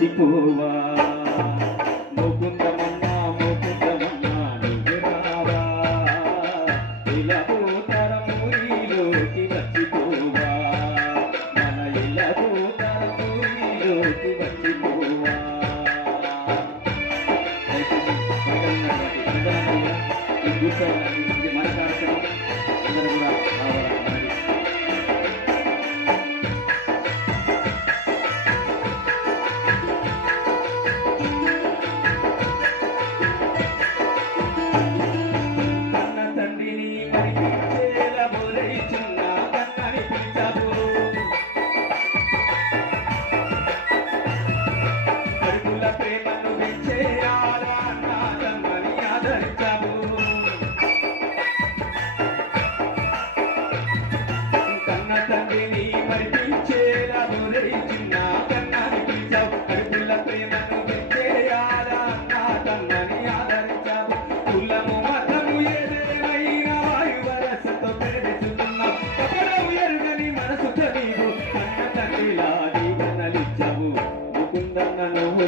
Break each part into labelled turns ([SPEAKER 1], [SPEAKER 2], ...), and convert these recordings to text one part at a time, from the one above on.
[SPEAKER 1] টিপুয়া মুকুন্দ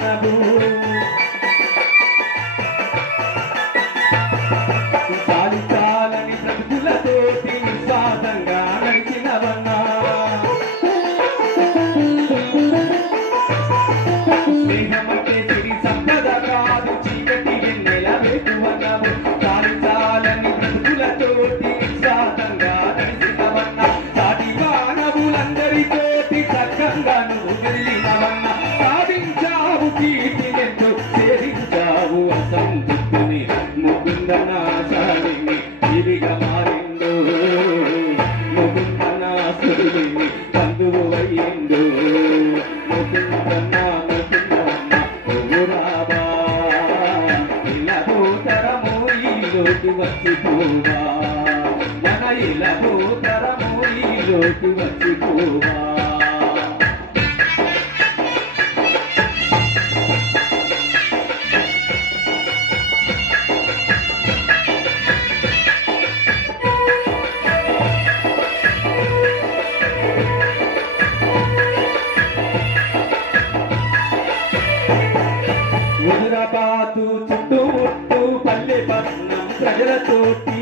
[SPEAKER 1] ನಗು లోకి వచ్చి పోవా. మన ఇలా భూతరము ఈ లోకి వచ్చి పోవా தோட்டி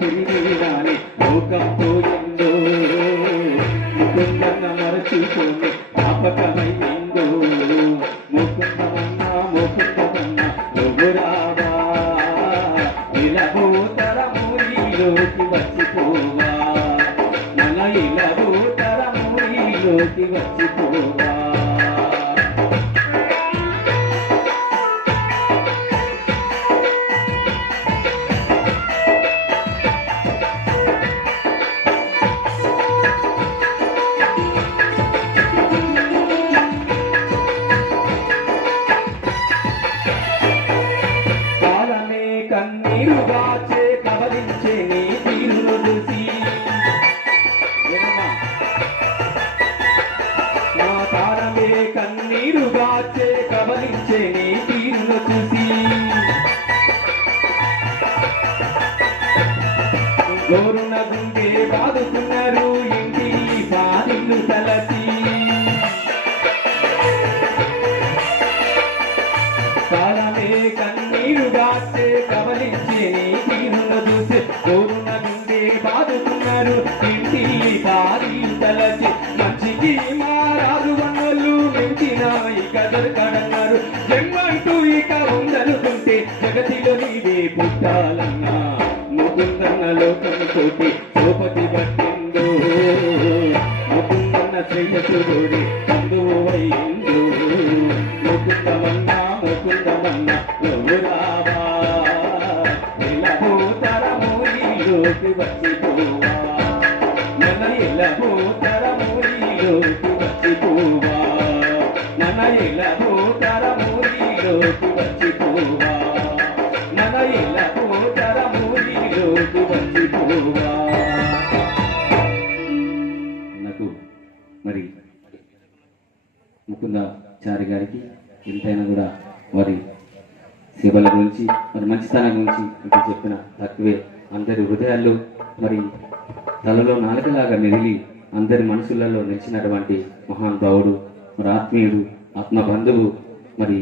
[SPEAKER 1] తిరిగిరాని లోకం పోయిందో. మరచిపోయి జ్ఞాపకం సాగుతున్నారు ఇంటికి బారిల్లు తలసి కాలమే కన్నీరు గాస్తే కవలించి నీ చూసి కోరున గుండె బాదుతున్నారు ఇంటి బారిల్లు తలసి మంచికి మారాదు వన్నలు మించిన ఇక దొరకడన్నారు జమ్మంటూ ఇక ఉందనుకుంటే జగతిలో నీవే పుట్టాలన్నా. ముకుందన్న లోకం తోటి శ్రేయసుడి బంధువు అయిందో ముకుందమన్న నువ్వు రావా ఇలభూతరము ఈలోకి వచ్చిపోవా మన ఇలభూతరము ఈలోకి వచ్చిపోవా మన ఇలభూతరము ఈలోకి వచ్చిపోవా
[SPEAKER 2] గారి గారికి ఎంతైనా కూడా వారి సేవల గురించి మరి మంచితనం గురించి ఇంకా చెప్పిన తక్కువే. అందరి హృదయాల్లో మరి తలలో నాలుకలాగా మెదిలి అందరి మనసులలో నిలిచినటువంటి మహానుభావుడు మరి ఆత్మీయుడు ఆత్మ బంధువు మరి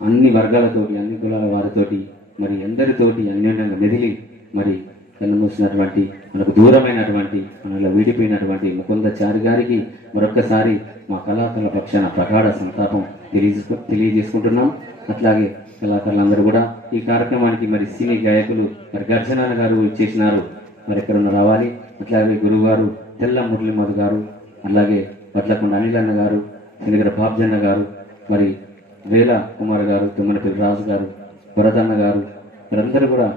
[SPEAKER 2] అన్ని వర్గాలతోటి అన్ని కులాల వారితోటి మరి అందరితోటి అన్యోన్యంగా మెదిలి మరి కన్నుమూసినటువంటి మనకు దూరమైనటువంటి మనలో వీడిపోయినటువంటి ముకుందచారి గారికి మరొక్కసారి మా కళాకారుల పక్షాన ప్రగాఢ సంతాపం తెలియజేసుకు తెలియజేసుకుంటున్నాం. అట్లాగే కళాకారులందరూ కూడా ఈ కార్యక్రమానికి మరి సినీ గాయకులు మరి గర్జనాన్న గారు ఇచ్చేసినారు మరి ఎక్కడున్న రావాలి. అట్లాగే గురువుగారు తెల్ల మురళీమధు గారు అలాగే పట్లకొండ అనిలన్న గారు శనిగర బాబ్జన్న గారు మరి వేల కుమార్ గారు తుమ్మనపల్లి రాజు గారు వరదన్న గారు వీరందరూ కూడా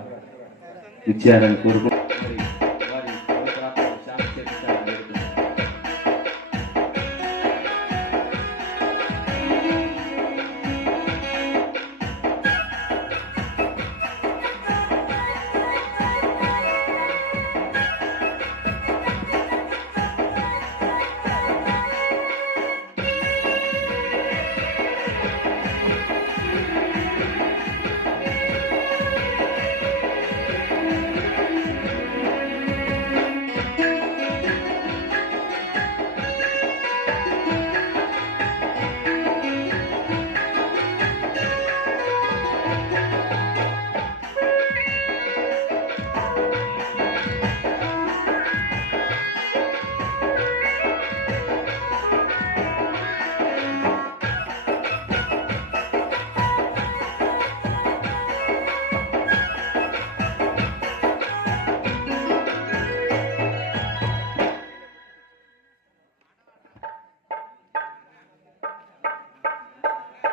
[SPEAKER 2] উচ্চারণ করব।